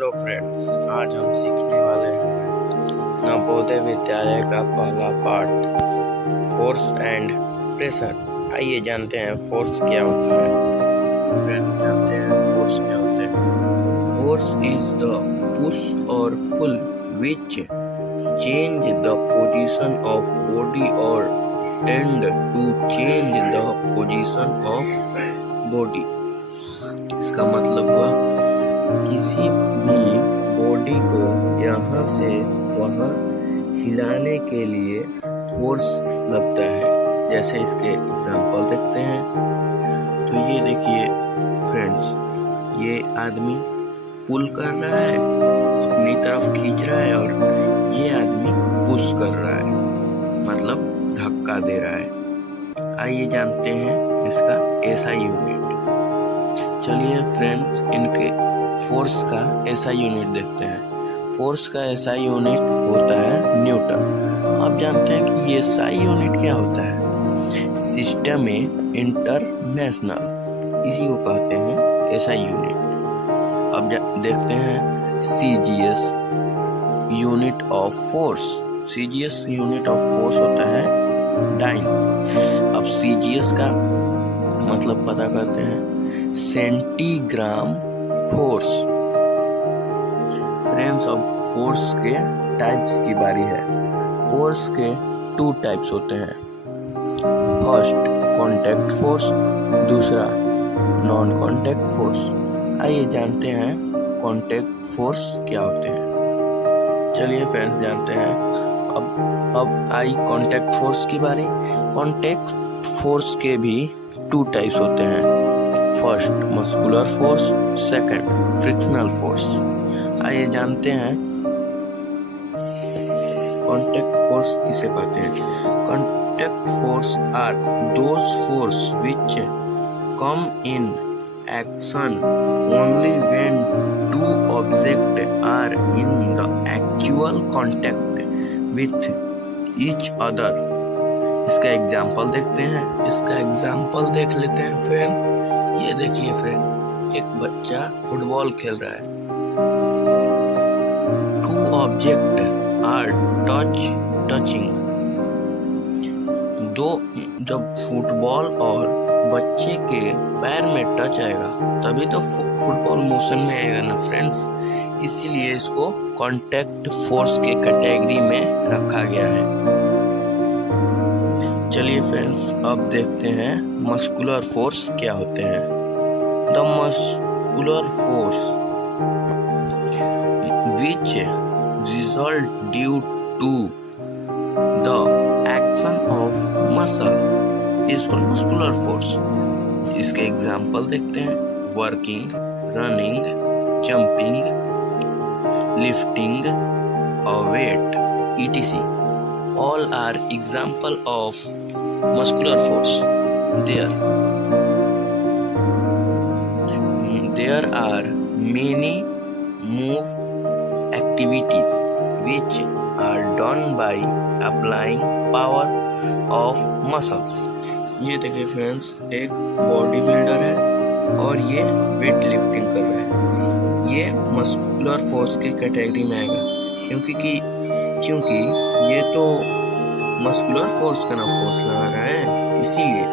Hello friends, आज हम सीखने वाले हैं नवोदय विद्यालय का पहला पार्ट फोर्स एंड प्रेशर। आइए जानते हैं फोर्स क्या होता है। फ्रेंड्स, जानते हैं फोर्स क्या होता है। Force is the push or pull which change the position of body or tend to change the position of body. इसका मतलब हुआ किसी भी बॉडी को यहाँ से वहाँ हिलाने के लिए फोर्स लगता है। जैसे इसके एग्जांपल देखते हैं तो ये देखिए फ्रेंड्स, ये आदमी पुल कर रहा है, अपनी तरफ खींच रहा है, और ये आदमी पुश कर रहा है, मतलब धक्का दे रहा है। आइए जानते हैं इसका एसआई यूनिट। चलिए फ्रेंड्स, इनके फोर्स का एसआई यूनिट देखते हैं। फोर्स का एसआई यूनिट होता है न्यूटन। आप जानते हैं कि ये एसआई यूनिट क्या होता है। सिस्टम इंटरनेशनल, इसी को कहते हैं एसआई यूनिट। अब देखते हैं CGS unit of force. CGS unit of force होता है डाइन। अब सीजीएस का मतलब पता करते हैं, सेंटीग्राम फोर्स। फ्रेंड्स, अब फोर्स के टाइप्स की बारी है। फोर्स के 2 टाइप्स होते हैं। फर्स्ट कॉन्टैक्ट फोर्स, दूसरा नॉन कॉन्टैक्ट फोर्स। आइए जानते हैं कॉन्टैक्ट फोर्स क्या होते हैं। चलिए फ्रेंड्स, जानते हैं। अब आई कॉन्टैक्ट फोर्स की बारी। कॉन्टैक्ट फोर्स के भी 2 टाइप्स होते हैं। First muscular force, second frictional force. आइए जानते हैं कॉन्टैक्ट फोर्स किसे कहते हैं। Contact force are those force which come in action only when 2 object are in the actual contact with each other. इसका एग्जाम्पल देखते हैं। इसका एग्जाम्पल देख लेते हैं फ्रेंड। ये देखिए फ्रेंड, एक बच्चा फुटबॉल खेल रहा है। 2 ऑब्जेक्ट आर टचिंग। जब फुटबॉल और बच्चे के पैर में टच आएगा तभी तो फुटबॉल मोशन में आएगा ना फ्रेंड्स। इसीलिए इसको कॉन्टैक्ट फोर्स के कैटेगरी में रखा गया है। चलिए फ्रेंड्स, अब देखते हैं मस्कुलर फोर्स क्या होते हैं। The muscular force which result due to the action of muscle is called muscular force. इसके एग्जाम्पल देखते हैं। Working, running, jumping, lifting a weight, etc. All are example of muscular force. There are many move activities which are done by applying power of muscles. ये देखिए friends, एक body builder है और ये weight lifting कर रहा है। ये मस्कुलर फोर्स के कैटेगरी में आएगा, क्योंकि ये तो मस्कुलर फोर्स का ना फोर्स लगा रहा है, इसीलिए।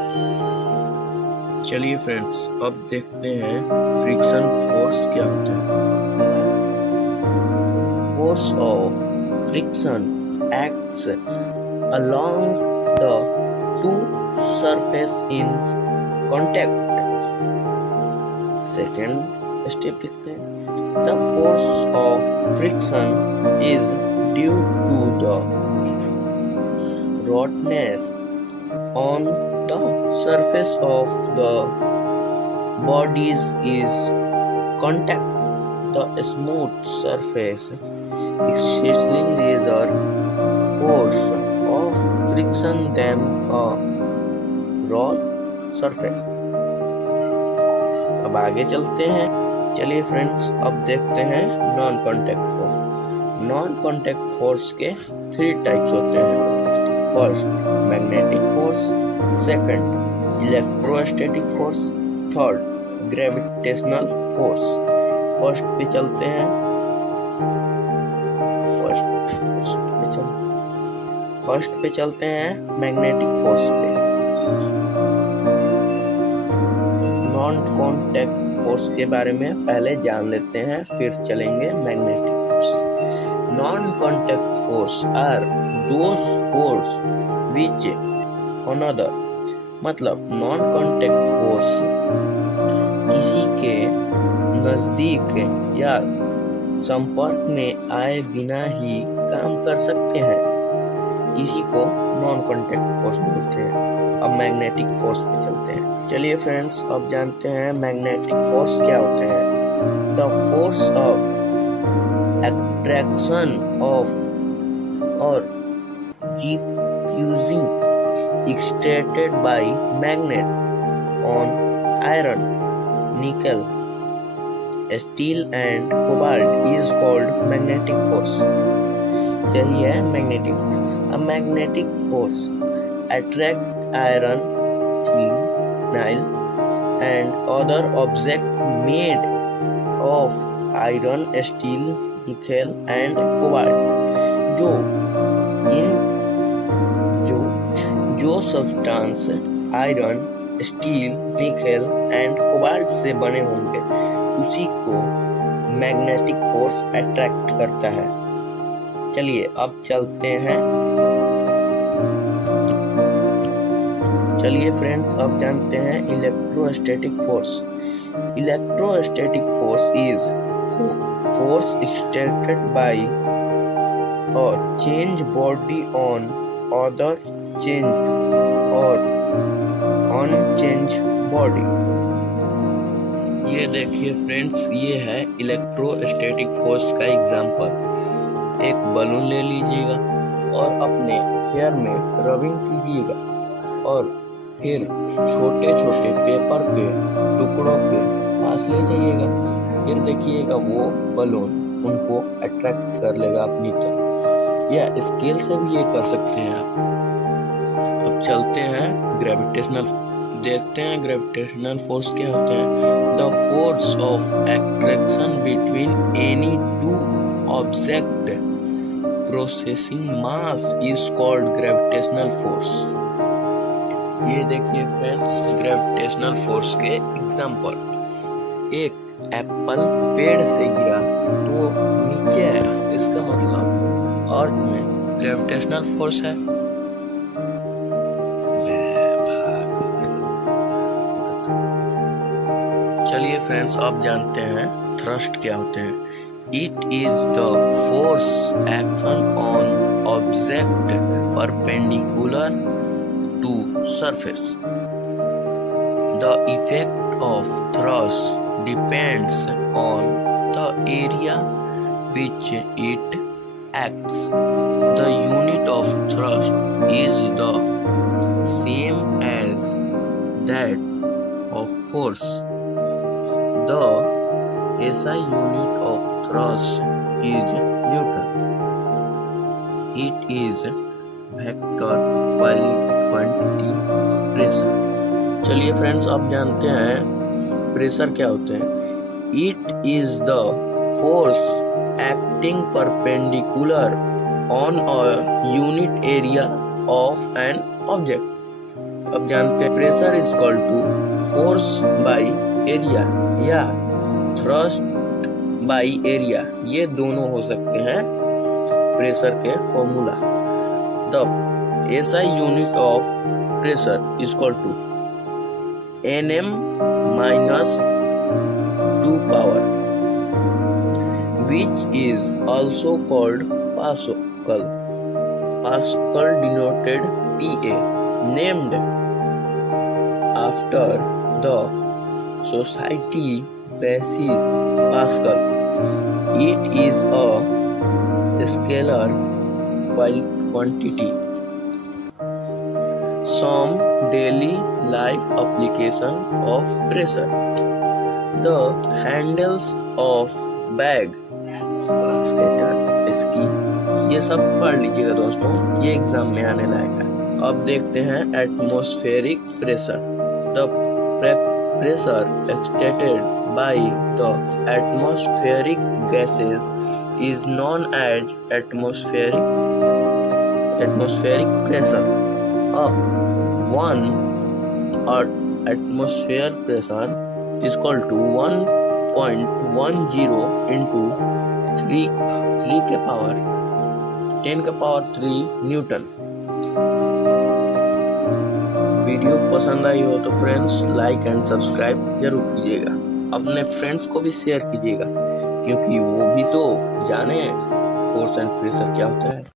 चलिए फ्रेंड्स, अब देखते हैं फ्रिक्शन फोर्स क्या होता है। Force of friction acts along the 2 surface in contact. Second step देखते हैं। The force of friction is due to the roughness on the surface of the bodies is contact. The smooth surface exerts force of friction than a raw surface. अब आगे चलते हैं। चलिए friends, अब देखते हैं non contact force. Non contact force के 3 types होते हैं। First magnetic force, second electrostatic force, third gravitational force. First पे चलते हैं। फर्स्ट पे चलते हैं मैग्नेटिक फोर्स पे। नॉन कॉन्टैक्ट फोर्स के बारे में पहले जान लेते हैं, फिर चलेंगे magnetic force. Non contact force are those force which another, मतलब नॉन कॉन्टैक्ट फोर्स किसी के नजदीक या संपर्क में आए बिना ही काम कर सकते हैं, इसी को नॉन कॉन्टैक्ट फोर्स बोलते हैं। अब मैग्नेटिक फोर्स पे चलते हैं। चलिए फ्रेंड्स, अब जानते हैं मैग्नेटिक फोर्स क्या होते हैं। The force of attraction of or diffusing exerted by magnet on iron, nickel, steel and cobalt is called magnetic force. यही है magnetic force. A magnetic force attract iron, nail and other object made of iron, steel, nickel and cobalt। जो substance iron, steel, nickel and cobalt से बने होंगे, उसी को magnetic force attract करता है। चलिए अब चलते हैं। चलिए फ्रेंड्स, अब जानते हैं electrostatic force. Electrostatic force is force exerted by or change body on other change or unchange body. ये देखिए फ्रेंड्स, ये है इलेक्ट्रोस्टैटिक फोर्स का एग्जांपल। एक बलून ले लीजिएगा और अपने हेयर में रबिंग कीजिएगा और फिर छोटे छोटे पेपर के टुकड़ों के पास ले जाइएगा, फिर देखिएगा वो बलून उनको अट्रैक्ट कर लेगा अपनी तरफ। या स्केल से भी ये कर सकते हैं आप। अब चलते हैं ग्रेविटेशनल, देखते हैं ग्रेविटेशनल फोर्स क्या होते हैं। The force of attraction between any two object processing mass is called gravitational force. ये देखिए फ्रेंड्स, ग्रेविटेशनल फोर्स के एग्जांपल। एक एप्पल पेड़ से गिरा तो नीचे आया, इसका मतलब अर्थ में ग्रेविटेशनल फोर्स है। चलिए फ्रेंड्स, अब जानते हैं थ्रस्ट क्या होते हैं। It is the force action on object perpendicular to surface. The effect of thrust depends on the area which it acts. The unit of thrust is the same as that of force. The SI unit of thrust is Newton. It is vector per quantity pressure। चलिए friends, अब जानते हैं pressure क्या होते हैं। It is the force acting perpendicular on a unit area of an object। अब जानते हैं pressure is equal to force by area या थ्रस्ट बाई एरिया, ये दोनों हो सकते हैं प्रेशर के formula. The SI unit of pressure is equal to Nm minus 2 power, which is also called Pascal. Pascal denoted PA, named after the society Blaise Pascal. It is a scalar quantity. Some daily life application of pressure. The handles of bag, इसकी ये सब पढ़ लीजिएगा दोस्तों, ये exam में आने लायक है। अब देखते हैं atmospheric pressure. The pressure exerted by the atmospheric gases is known as atmospheric pressure. One atmosphere pressure is equal to 1.10 into 3 के पावर 10 के पावर 3 न्यूटन। वीडियो पसंद आई हो तो फ्रेंड्स लाइक एंड सब्सक्राइब जरूर कीजिएगा। अपने फ्रेंड्स को भी शेयर कीजिएगा, क्योंकि वो भी तो जाने फोर्स एंड प्रेशर क्या होता है।